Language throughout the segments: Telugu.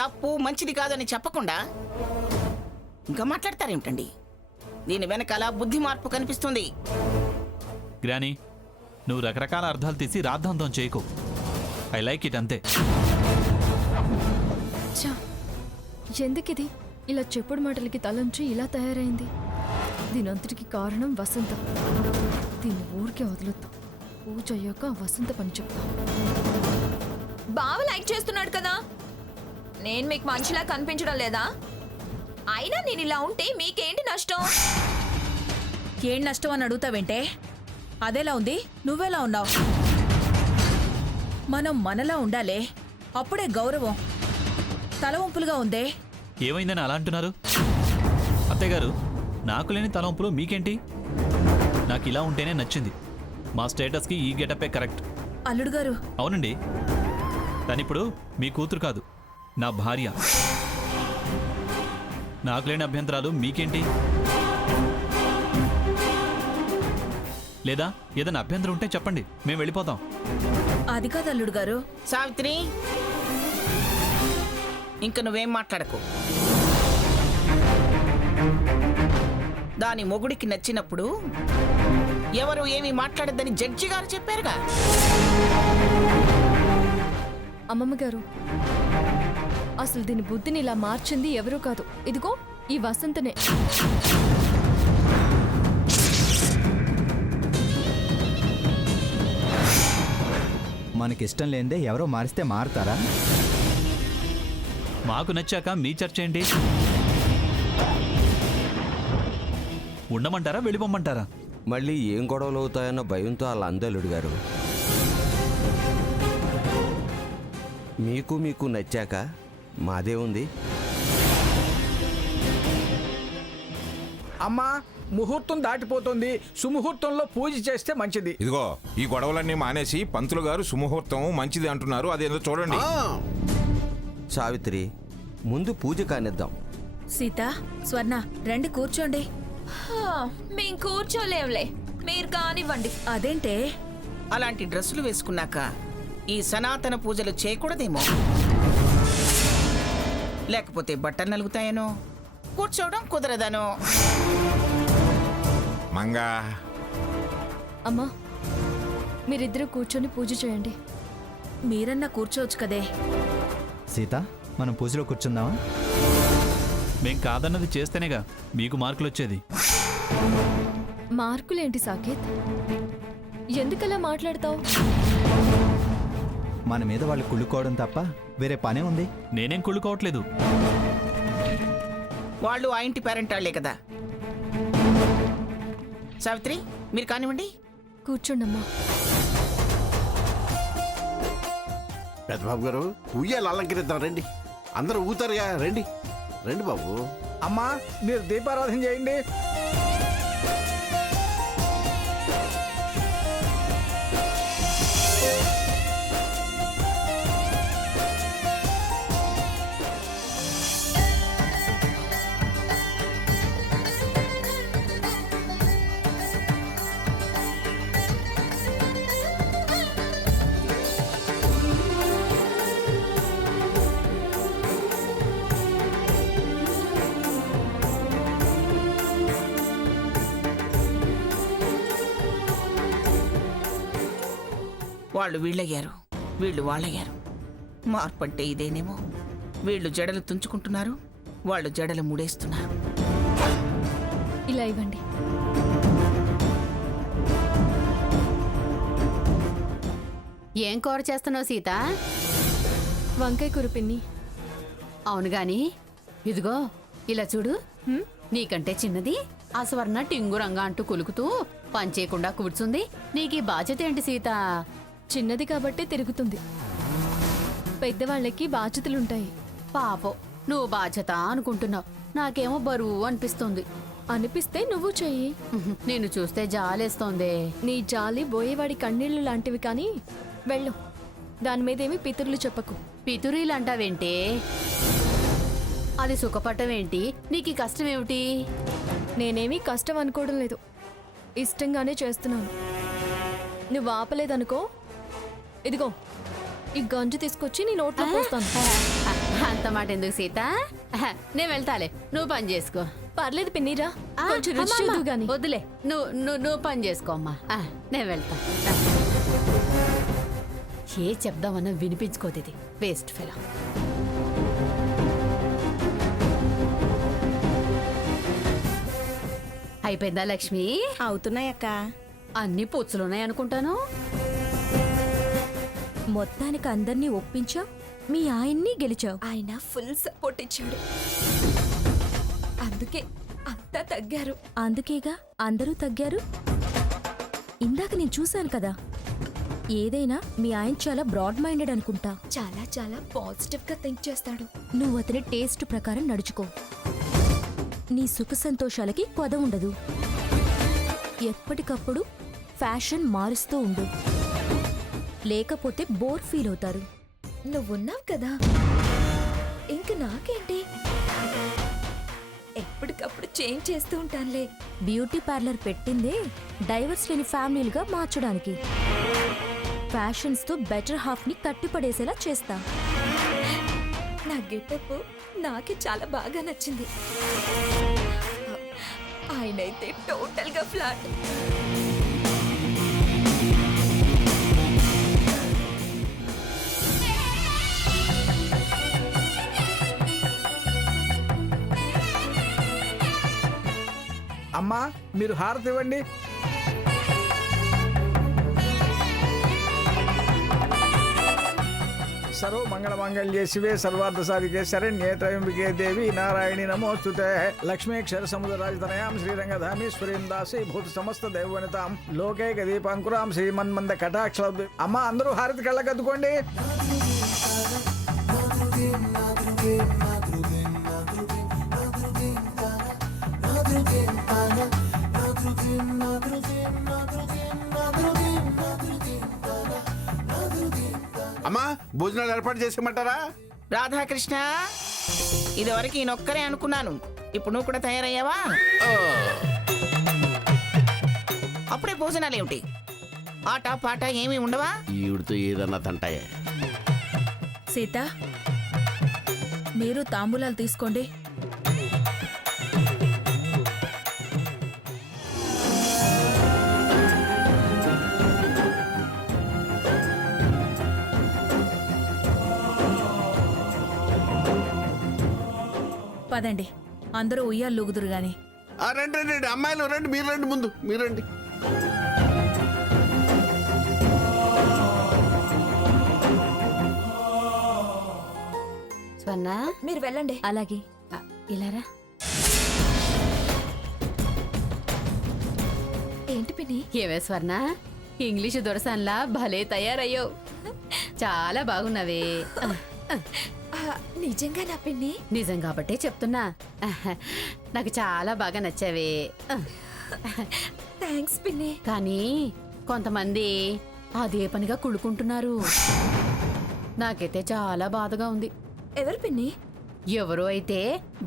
తప్పు మంచిది కాదని చెప్పకుండా ఇంకా మాట్లాడతారేమిటండి? దీని వెనకాల బుద్ధి మార్పు కనిపిస్తుంది. గ్రాని, నువ్వు రకరకాల అర్థాలు తీసి రాద్ధాంతం చేయకు. ఐ లైక్ ఇట్ అంతే. ఎందుకిది ఇలా చెప్పుడు మాటలకి తలంచి ఇలా తయారైంది? దీనంతటికి కారణం వసంత. దీన్ని ఊరికే వదలొద్దు. పూజ అయ్యాక వసంత పని చెప్తా. బావ లైక్ చేస్తున్నాడు కదా, నేను మీకు మనిషిలా కనిపించడం లేదా? అయినా నేను ఇలా ఉంటే మీకేంటి నష్టం? ఏం నష్టం అని అడుగుతావేంటే? అదేలా ఉంది, నువ్వెలా ఉన్నావు? మనం మనలా ఉండాలే, అప్పుడే గౌరవం. తలవంపులుగా ఉందే. ఏమైందని అలా అంటున్నారు? అత్తయ్య గారు, నాకు లేని తలంపులు మీకేంటి? నాకు ఇలా ఉంటేనే నచ్చింది. మా స్టేటస్కి ఈ గెటప్పే కరెక్ట్. అల్లుడు గారు. అవునండి, తనిప్పుడు మీ కూతురు కాదు, నా భార్య. నాకు లేని అభ్యంతరాలు మీకేంటి? లేదా ఏదైనా అభ్యంతరం ఉంటే చెప్పండి, మేము వెళ్ళిపోతాం. అది కాదు అల్లుడు గారు. సావిత్రి, ఇంక నువ్వేం మాట్లాడకు. దాని మొగుడికి నచ్చినప్పుడు ఎవరు ఏమీ మాట్లాడద్దని జడ్జి గారు చెప్పారుగా. అమ్మమ్మ గారు, అసలు దీని బుద్ధిని ఇలా మార్చింది ఎవరూ కాదు, ఇదిగో ఈ వసంతనే. మనకిష్టం లేనిదే ఎవరో మారిస్తే మారుతారా? మాకు నచ్చాక మీ చర్చ ఏంటి? ఉండమంటారా, వెళ్ళిపోమ్మంటారా? మళ్ళీ ఏం గొడవలు అవుతాయన్న భయంతో అలా అందలుడు గారు. మీకు నచ్చాక మాదే ఉంది. అమ్మా, ముహూర్తం దాటిపోతుంది. సుముహూర్తంలో పూజ చేస్తే మంచిది. ఇదిగో, ఈ గొడవలన్నీ మానేసి పంతులు గారు సుముహూర్తం మంచిది అంటున్నారు, అదేందో చూడండి. సావిత్రి, ముందు పూజ కానిద్దాం. సీత, స్వర్ణ, రండి కూర్చోండి. మేం కూర్చోలేవులే, మీరు కానివ్వండి. అదేంటే? అలాంటి డ్రెస్సులు వేసుకున్నాక ఈ సనాతన పూజలు చేయకూడదేమో. లేకపోతే బట్టలు నలుగుతాయనో, కూర్చోవడం కుదరదనో. మంగా, అమ్మా, మీరిద్దరూ కూర్చొని పూజ చేయండి. మీరన్నా కూర్చోవచ్చు కదే. సీత, మనం పూజలో కూర్చుందామా? మేం కాదన్నది చేస్తేనేగా మీకు మార్కులు వచ్చేది. మార్కులేంటి సాకేత్? ఎందుకలా మాట్లాడతావు? మన మీద వాళ్ళు కుళ్ళుకోవడం తప్ప వేరే పనే ఉంది? నేనేం కుళ్ళుకోవట్లేదు. వాళ్ళు ఆ ఇంటి పేరెంటాళ్లే కదా. సావిత్రి, మీరు కానివ్వండి. కూర్చోండమ్మా. పెద్దబాబు గారు, ఉయ్యాలు అలంకరిద్దాం రండి. అందరూ ఊతారుగా, రండి రండి బాబు. అమ్మా, మీరు దీపారాధన చేయండి. వాళ్ళు వీళ్ళయ్యారు, వీళ్ళు వాళ్ళయ్యారు. మార్పు అంటే ఇదేనేమో. వీళ్ళు జడలు తుంచుకుంటున్నారు, వాళ్ళు జడలు ముడేస్తున్నారు. ఇలా ఇవ్వండి. ఏం కూర చేస్తున్నావు సీత? వంకాయ కూర పిన్ని. అవును గాని ఇదిగో ఇలా చూడు. నీకంటే చిన్నది ఆ స్వర్ణ టింగురంగా అంటూ కులుకుతూ పనిచేయకుండా కూర్చుంది. నీకీ బాధ్యత ఏంటి సీత? చిన్నది కాబట్టి తిరుగుతుంది. పెద్దవాళ్ళకి బాధ్యతలుంటాయి. పాపం, నువ్వు బాధ్యత అనుకుంటున్నావు, నాకేమో బరువు అనిపిస్తుంది. అనిపిస్తే నువ్వు చెయ్యి. నిన్ను చూస్తే జాలేస్తోంది. నీ జాలి బోయేవాడి కన్నీళ్లు లాంటివి. కానీ వెళ్ళు, దాని మీదేమి పితుర్లు చెప్పకు. పితురీలంటావేంటి? అది సుఖపట్టమేంటి? నీకు కష్టం ఏమిటి? నేనేమీ కష్టం అనుకోవడం లేదు, ఇష్టంగానే చేస్తున్నాను. నువ్వు ఆపలేదనుకో, ఇదిగో ఈ గంజి తీసుకొచ్చి నీ నోట్లో పోస్తాను. అంత మాట ఎందుకు సీత? నేను వెళ్తాలే, నువ్వు పని చేసుకో. పర్లేదు పిన్నిరా, ఆ, కొంచెం రుచి అమ్మమ్మ, చూద్దువు గాని. వద్దులే, నువ్వు పని చేసుకో అమ్మా. నేను వెళ్తా. ఏ చెప్దామన్నా వినిపించుకోదు ఇది, వేస్ట్ ఫెలో. అయిపోయిందా లక్ష్మి? అవుతున్నాయక్క. అన్ని పొచ్చులున్నాయి అనుకుంటాను. మొత్తానికి అందరినీ ఒప్పించావు, మీ ఆయన్ని గెలిచావు. ఆయన ఫుల్ సపోర్ట్ ఇచ్చాడు, అందుకే అంతా తగ్గారు. అందుకేగా అందరూ తగ్గారు. ఇందాక నేను చూశాను కదా. ఏదైనా మీ ఆయన చాలా బ్రాడ్ మైండెడ్ అనుకుంటా. చాలా చాలా పాజిటివ్ గా థింక్ చేస్తాడు. నువ్వు అతని టేస్ట్ ప్రకారం నడుచుకో. నీ సుఖ సంతోషాలకి కొద ఉండదు. ఎప్పటికప్పుడు ఫ్యాషన్ మారుస్తూ ఉండు, లేకపోతే బోర్ ఫీల్ అవుతారు. నువ్వున్నావు కదా, ఇంక నాకేంటి? ఎప్పటికప్పుడు చేంజ్ చేస్తూ ఉంటానులే. బ్యూటీ పార్లర్ పెట్టిందే డైవర్స్ లేని ఫ్యామిలీలుగా మార్చడానికి. ఫ్యాషన్స్ తో బెటర్ హాఫ్ ని కట్టిపడేసేలా చేస్తా. నా గెటప్ నాకే చాలా బాగా నచ్చింది. ఆయనైతే టోటల్ గా ఫ్లాట్. అమ్మా మీరు హారతి ఇవ్వండి. సర్వ మంగళ మంగళ్యే శివే సర్వార్థ సాధికే శరణ్యే త్రయంబికే దేవి నారాయణి నమోస్తుతే. లక్ష్మీ క్షర సముద్ర రాజతనయాం శ్రీరంగధామేశ్వరీం దాసీ భూత సమస్త దైవనితాం లోకైక దీపాంకురాం శ్రీమన్మంద కటాక్ష. అమ్మా అందరూ హారతి కళ్ళకద్దుకోండి. అమ్మా భోజనాలు ఏర్పాటు చేసేయమంటారా? రాధాకృష్ణ, ఇదివరకు ఈయనొక్కరే అనుకున్నాను, ఇప్పుడు నువ్వు కూడా తయారయ్యావా? అప్పుడే భోజనాలు ఏమిటి? ఆట పాట ఏమీ ఉండవా? ఈవిడితో ఏదన్నా తంటాయే. సీత, మీరు తాంబూలాలు తీసుకోండి. పదండి, అందరూ ఉయ్యాలు లూగుదురు గాని. రండి రండి అమ్మాయిలు రండి, మీరు రండి, ముందు మీరు రండి. స్వర్ణ, మీరు వెళ్ళండి. అలాగే. ఇలారా. ఏంటి పిన్ని? ఏవే స్వర్ణ, ఇంగ్లీషు దొరసన్లా భలే తయారయ్యో. చాలా బాగున్నావే. నిజంగా నా పిన్ని? నిజం కాబట్టే చెప్తున్నా. నాకు చాలా బాగా నచ్చావే. థ్యాంక్స్ పిన్ని. కానీ కొంతమంది అదే పనిగా కుళ్ళుకుంటున్నారు. నాకైతే చాలా బాధగా ఉంది. ఎవరు పిన్ని? ఎవరో అయితే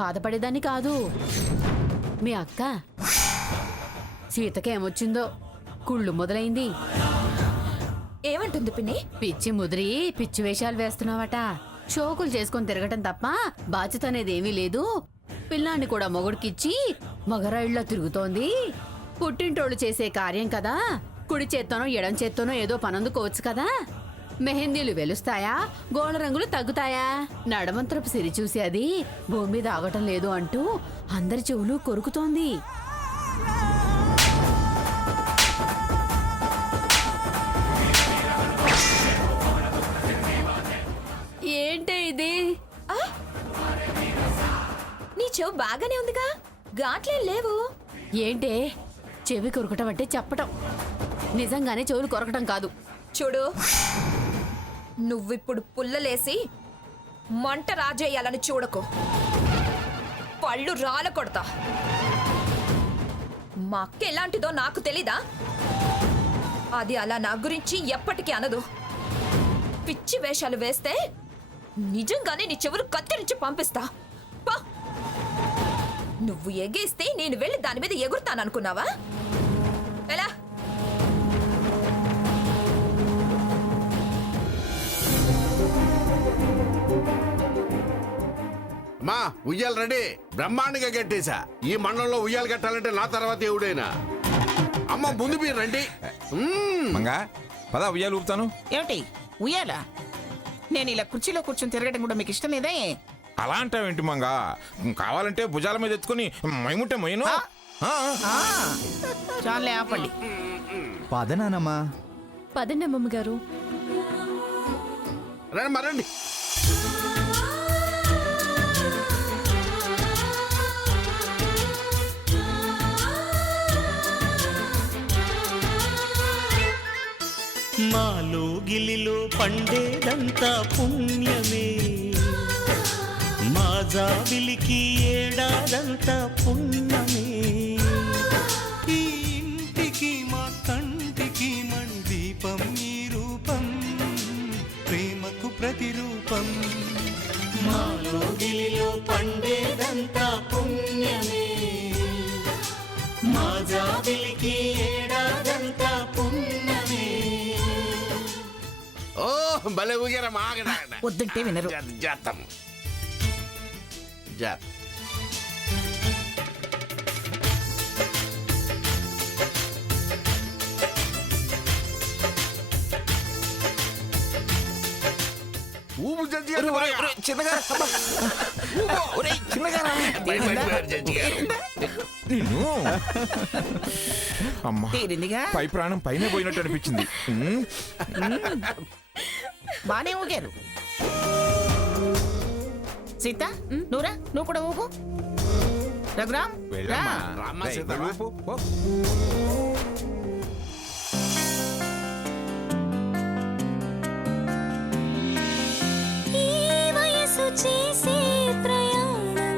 బాధపడేదాన్ని కాదు. మీ అక్క సీతకేమొచ్చిందో కుళ్ళు మొదలైంది. ఏమంటుంది పిన్ని? పిచ్చి ముదిరి పిచ్చి వేషాలు వేస్తున్నావట. షోకులు చేసుకొని తిరగటం తప్ప బాధ్యత అనేది ఏమీ లేదు. పిల్లాన్ని కూడా మొగుడికిచ్చి మగరాయిళ్ళ తిరుగుతోంది. పుట్టింటోళ్ళు చేసే కార్యం కదా, కుడి చేత్తోనో ఎడం చేత్తోనో ఏదో పనందుకోవచ్చు కదా. మెహందీలు వెలుస్తాయా, గోళ్ళ రంగులు తగ్గుతాయా, నడమంత్రపు సిరి చూసి అది భూమి మీద ఆగటం లేదు అంటూ అందరి చెవులు కొరుకుతోంది. ఏంటే ఇది? నీ చెవు బాగానే ఉందిగా, ఘాట్లేం లేవు. ఏంటే చెవి కొరకటం అంటే చెప్పటం, నిజంగానే చెవులు కొరకటం కాదు. చూడు, నువ్విప్పుడు పుల్లలేసి మంట రాజేయాలని చూడకు, పళ్ళు రాల కొడతా. మా అక్క ఎలాంటిదో నాకు తెలీదా? అది అలా నా గురించి ఎప్పటికీ అనదు. పిచ్చి వేషాలు వేస్తే నిజంగానే నీ చెవులు కత్తిరించి పంపిస్తా. పా, నువ్వు ఎగేస్తే నేను వెళ్ళి దాని మీద ఎగురుతాననుకున్నావా? ఎలా? మా ఉయ్యాలు రెడీ, బ్రహ్మాండంగా కట్టేశా. ఈ మండలంలో ఉయ్యాలు కట్టాలంటే నా తర్వాత ఎవడైనా. అమ్మ ముందు మీరు రండి. మంగా పద ఉయ్యాలు ఊపుతాను. ఏమిటి ఉయ్యాలా? నేను ఇలా కుర్చీలో కూర్చొని తిరగడం కూడా మీకు ఇష్టం లేదే? అలా అంటావేంటి మంగా? కావాలంటే భుజాల మీద ఎత్తుకుని మైముట్టే మొయ్యను. చాలే ఆపండి. పదనానమ్మా. పదండి అమ్మమ్మ గారు. రండి మరండి. మాలో గిలిలో పండేదంతా పుణ్యమే, మా జాబిలికి ఏడాదంతా పుణ్యమే. ఈ ఇంటికి మా కంటికి మణి దీపం ఈ రూపం, ప్రేమకు ప్రతిరూపం. మాలో గిలిలో పండేదంతా పుణ్యమే, మా జాబిలికి ఏడాదంతా పుణ్యమే. ఓ భలే ఊగారా మా. వద్దంటే వినరు. జాతం జాత్. ఊపు జడ్జి గారు. నిన్ను అమ్మా తీరిందిగా. పై ప్రాణం పైన పోయినట్టు అనిపించింది. బానే ఊగారు. సీత నువ్వురా, నువ్వు కూడా ఊగు. రఘురామ్ రా. వెళ్ళమ్మా. రామ్మా రేయ్, సీత. వెళ్ళి ఊపు, పో. చేసే ప్రయాణం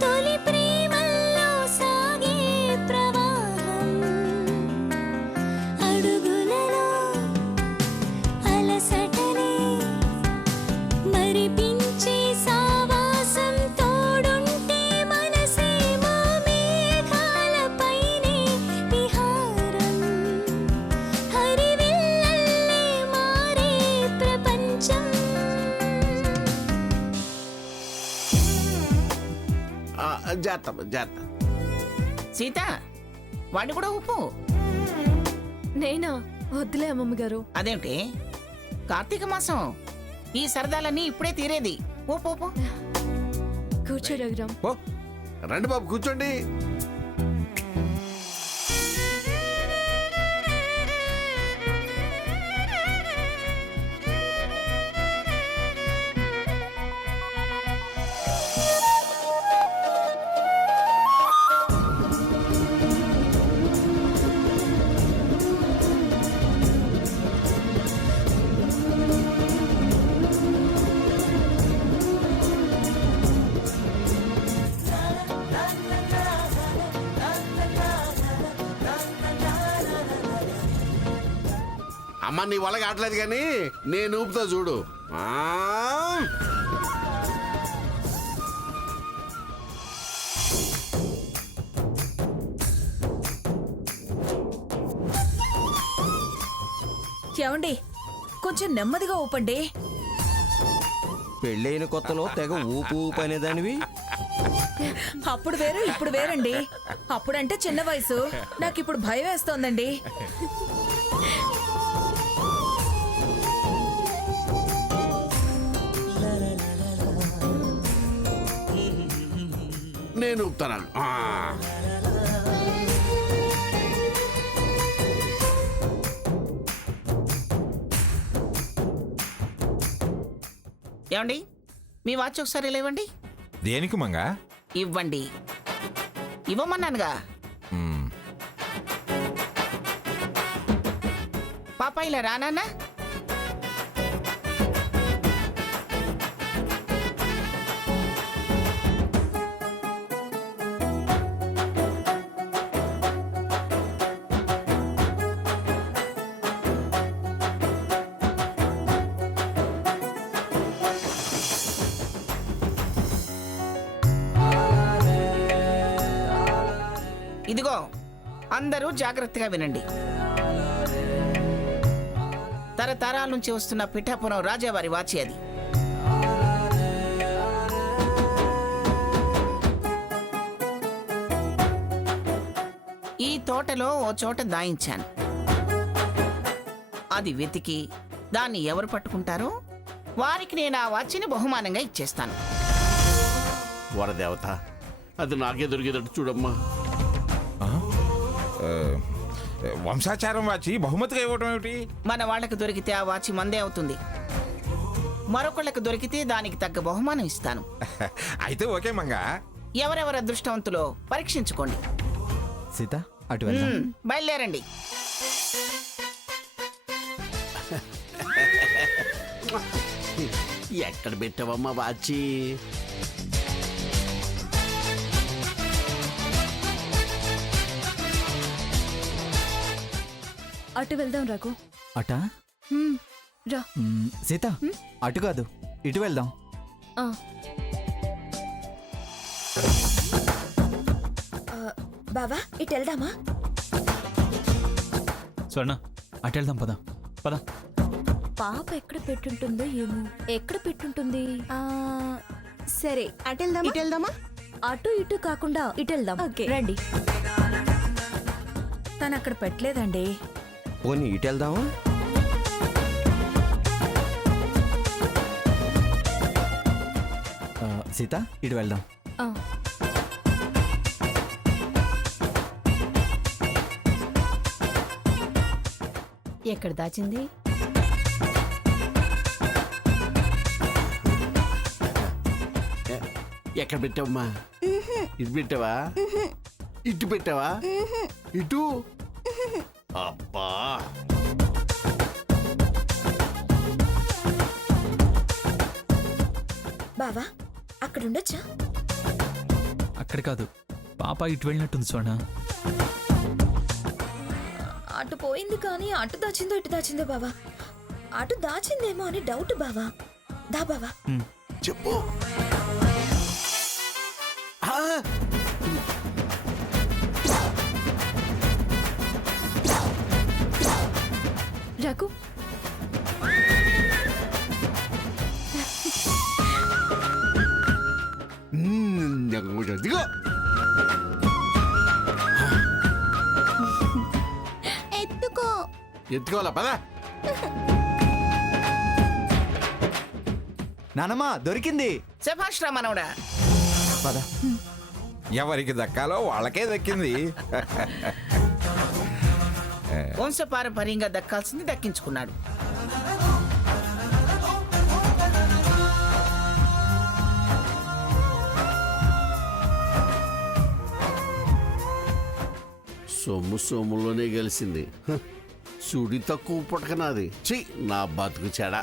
తొలి ప్రేమల్లో సాగే ప్రవాహం, అడుగులలో అలసటనే మరిపించే సావాసం, తోడుంటే మనసేమో మేఘాలపైనే విహారం, హరివిల్లల్లే మారే ప్రపంచం. జాతం జాతం. సీత వాడిని కూడా ఊపు. నేనా? వద్దులే అమ్మమ్మ గారు. అదేంటి కార్తీక మాసం, ఈ సరదాలన్నీ ఇప్పుడే తీరేది. ఊపు ఊపు. కూర్చో రఘురామ్. పో. రండి బాబు కూర్చోండి. అమ్మ నీ వల్ల కావట్లేదు కానీ నేను ఊపుతా చూడు. ఏమండి కొంచెం నెమ్మదిగా ఊపండి. పెళ్ళైన కొత్తలో తెగ ఊపు ఊపు అనేదానివి. అప్పుడు వేరు ఇప్పుడు వేరండి. అప్పుడంటే చిన్న వయసు, నాకు ఇప్పుడు భయం వేస్తోందండి. నేను ఊపుతాను. ఏమండి మీ వాచ్ ఒకసారి లేవండి. దేనికి మంగా? ఇవ్వండి. ఇవ్వమన్నానుగా. పాప ఇలా రానా? ఇదిగో అందరూ జాగ్రత్తగా వినండి. తరతరాల నుంచి వస్తున్న పిఠాపురం రాజావారి వాచి అది. తోటలో ఓ చోట దాయించాను. అది వెతికి దాన్ని ఎవరు పట్టుకుంటారో వారికి నేను ఆ వాచిని బహుమానంగా ఇచ్చేస్తాను. వరదేవత, అది నాకే దొరికేదట్టు చూడమ్మా. వంశాచారం వాచి బహుమతిగా ఇవ్వటం ఏమిటి? మన వాళ్ళకి దొరికితే ఆ వాచి మందే అవుతుంది. మరొకళ్ళకి దొరికితే దానికి తగ్గ బహుమానం ఇస్తాను. అయితే ఓకే మంగా. ఎవరెవరు అదృష్టవంతులో పరీక్షించుకోండి. సీత అటు వెళ్దాం. బయలుదేరండి. ఎక్కడ పెట్టావమ్మా వాచి? అటు వెళ్దాం రఘు. అటా? రా. సీత అటు కాదు, ఇటు వెళ్దాం. ఆ. బావా ఇటు వెళ్దామా? స్వర్ణ అటు వెళ్దాం, పద పద. పాప ఎక్కడ పెట్టుంటుందో ఏమో. ఎక్కడ పెట్టుంటుంది? సరే అటు వెళ్దామా? అటు ఇటు కాకుండా ఇటు వెళ్దాం. రండి. తను అక్కడ పెట్టలేదండి. పోనీ ఇటు వెళ్దామా? సీత ఇటు వెళ్దాం. ఆ. ఎక్కడ దాచింది? ఎక్కడ పెట్టావమ్మా? ఇటు పెట్టావా? ఇటు పెట్టావా? ఇటు? అబ్బా, బావా అక్కడ ఉండొచ్చా? అక్కడ కాదు, పాప ఇటు వెళ్ళినట్టుంది స్వర్ణ. అటు పోయింది కానీ అటు దాచిందో ఇటు దాచిందో బావా. అటు దాచిందేమో అని డౌట్ బావా. దా బావా. చెప్పు. ఆ! రఘు, దిగో. ఎత్తుకో. ఎత్తుకోవాలా? పదా. నానమ్మ దొరికింది. శభాష్ రా మనవడా. పద. ఎవరికి దక్కాలో వాళ్ళకే దక్కింది. వంశపారంపర్యంగా దక్కాల్సింది దక్కించుకున్నాడు. సొమ్ము సొమ్ములోనే గెలిచింది. సుడి తక్కువ పుట్టకనాది. ఛీ, నా బతుకు చెడ.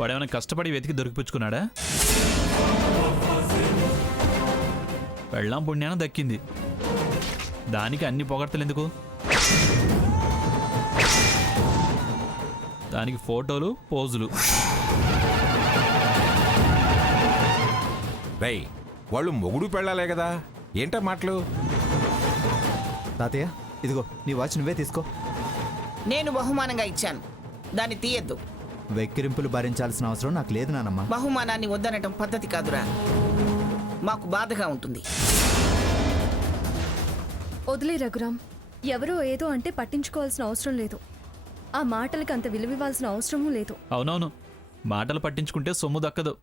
వాడేమైనా కష్టపడి వెతికి దొరికిపుచ్చుకున్నాడా? పెళ్ళాం పుణ్యాన దక్కింది, దానికి అన్ని పొగడ్తలు ఎందుకు? దానికి ఫోటోలు, పోజులు. రేయ్, వాళ్ళు మొగుడు పెళ్ళాలే కదా, ఏంటా మాటలు? తాతయ్య ఇదిగో నీ వాచ్ నువ్వే తీసుకో. నేను బహుమానంగా ఇచ్చాను, దాన్ని తీయద్దు. వెక్కిరింపులు భరించాల్సిన అవసరం నాకు లేదు నానమ్మ. బహుమానాన్ని వద్దనటం పద్ధతి కాదురా, మాకు బాధగా ఉంటుంది. వదిలే రఘురామ్. ఎవరో ఏదో అంటే పట్టించుకోవాల్సిన అవసరం లేదు. ఆ మాటలకి అంత విలువివ్వాల్సిన అవసరమూ లేదు. అవునవును, మాటలు పట్టించుకుంటే సొమ్ము దక్కదు.